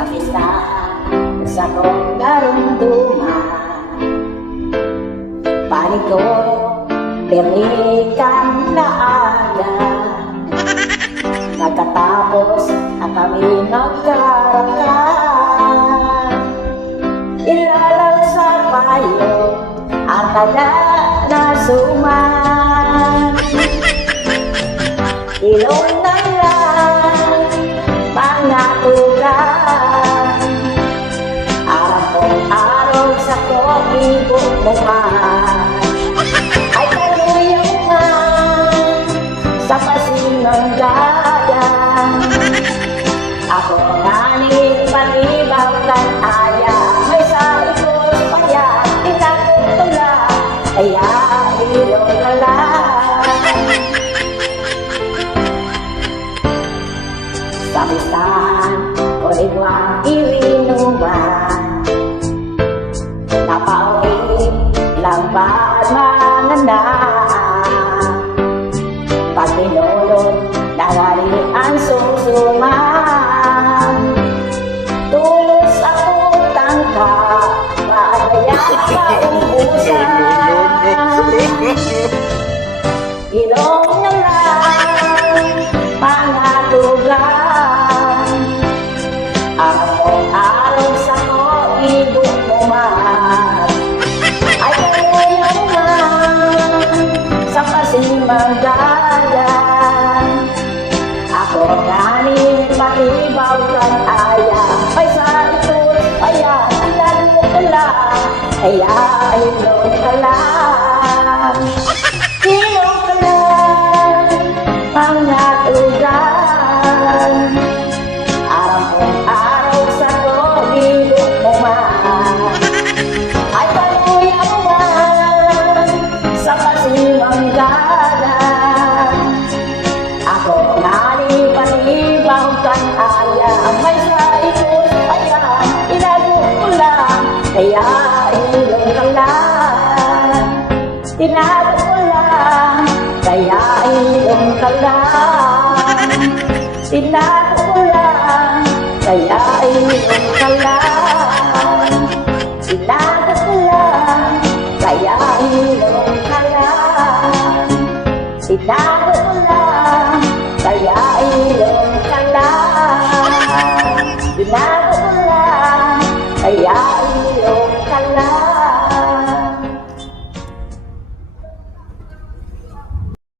sa pistahan sa kong darumduman. Panig ko, berikan na aga. Pagkatapos ang kami nagkarakan, ilalang sa payo ang taga na suman. Ilong na lang pangatugan, araw-araw sa kong buman. Ay kaluyong nga sa pasinong dadan, ako nga ni panibaw kan aya. May sabi ko paya tinatutula, kaya ilong na lang. Sa pistahan ko rin irinuman, napauwi lang ba mangandaan? Pag pinulot nangari ang susuman, tulos ako tangka paadaya sa umusan. Ilong na lang pangatugan, araw-araw sa ko ibukuman. Ay kaluyong nga sa pasimagalan, ako nga ni patibaw kan aya. Ay sa itos kaya tinanong ka lang, kaya ilong ka lang.